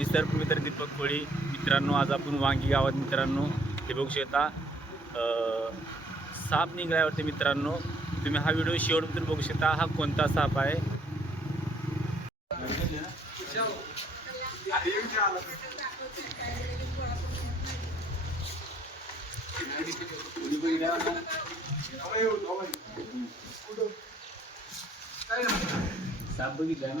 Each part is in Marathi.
मी सर्प मित्र दीपक कोळी. मित्रांनो आज आपण वांगी गावात मित्रांनो हे बघू शकता. अं, साप निघाला वाटते मित्रांनो तुम्ही हा व्हिडिओ शेवटपर्यंत बघू शकता. हा कोणता साप आहे? साप बघितला ना?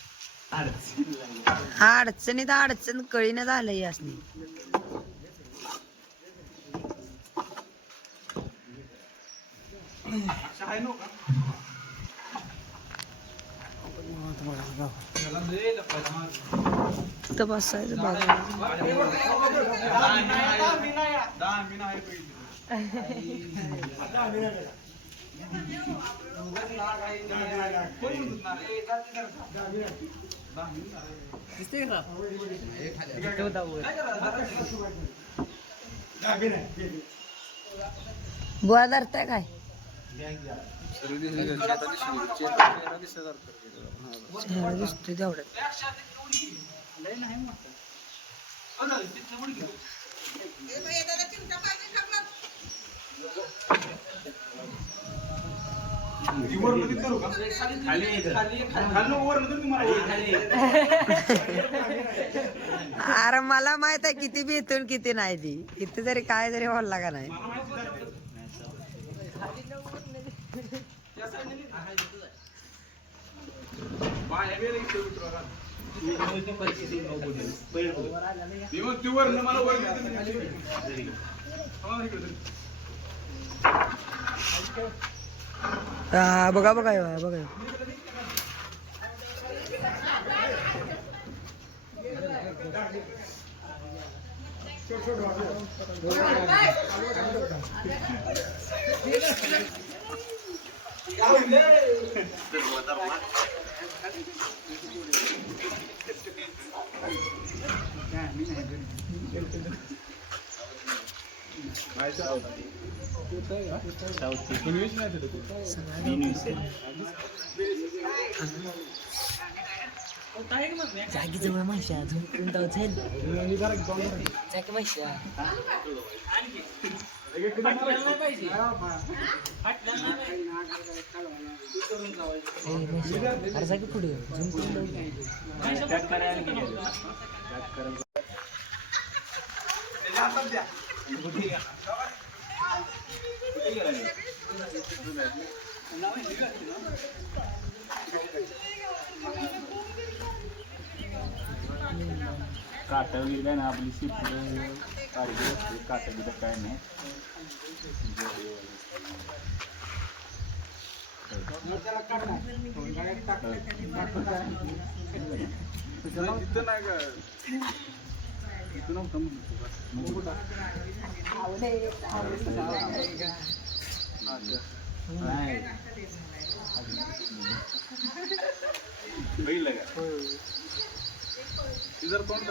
अडचणीत अडचण कळीनं झालं यासनी. तिथं बसायचं बाजूला बुवा धरताय काय? दिसतोय तेवढ्यात अरे मला माहीत आहे किती बी इथून किती नाही ती. इथे जरी काय जरी बोलला का नाही. हा, बघा बघा ह्यो, बघा ह्यो. जागी जवळ माहिती झुंकून जाऊ जाईल जागी माहिती अरे जागी पुढे करून जाऊ काटा वगैरे काय ना आपली सीट काढली असते काटा बिटा काय नाही. नाही बघितलं का? तिथं कोण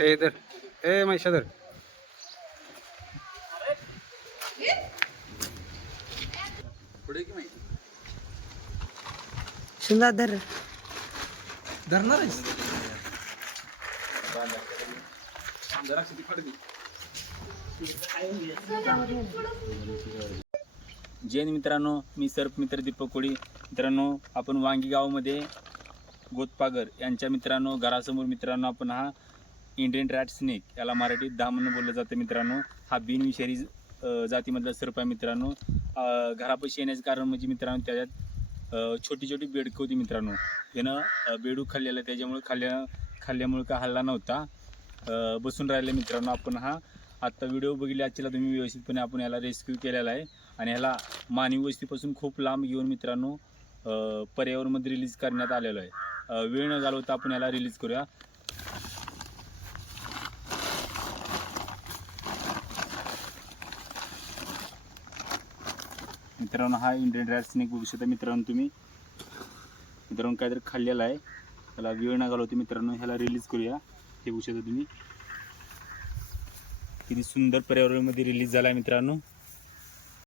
ए धर ए माहिशा धर सुंदर धर. धरणार आहेस? जैन मित्रांनो मी सर्प मित्र दीपक कोळी. मित्रांनो आपण वांगी गावामध्ये गोतपागर यांच्या मित्रांनो घरासमोर मित्रांनो आपण हा इंडियन रॅट स्नेक याला मराठीत दहा म्हणून बोललं जातं मित्रांनो. हा बिनविषारी जातीमधला सर्प आहे मित्रांनो. घरापाशी येण्याचं कारण म्हणजे मित्रांनो त्याच्यात छोटी छोटी बेडकं होती मित्रांनो. यानं बेडू बेडूक खाल्लेला त्याच्यामुळे खाल्ल्या खाल्ल्यामुळे का हल्ला नव्हता. बसून राहिलं मित्रांनो आपण हा. आत्ता व्हिडिओ बघितले आजच्याला तुम्ही व्यवस्थितपणे आपण याला रेस्क्यू केलेला आहे. आणि ह्याला मानवी वस्तीपासून खूप लांब घेऊन मित्रांनो पर्यावरणमध्ये रिलीज करण्यात आलेलो आहे. वेळ न घालवता आपण याला रिलीज करूया. मित्रांनो हा इंडियन रॅट स्नेक बघू शकता मित्रांनो तुम्ही. मित्रांनो काहीतरी खाल्लेला आहे. त्याला वेळ न घालवते मित्रांनो ह्याला रिलीज करूया. हे बघू शकता तुम्ही. किती सुंदर पर्यावरणामध्ये रिलीज झाला आहे मित्रांनो.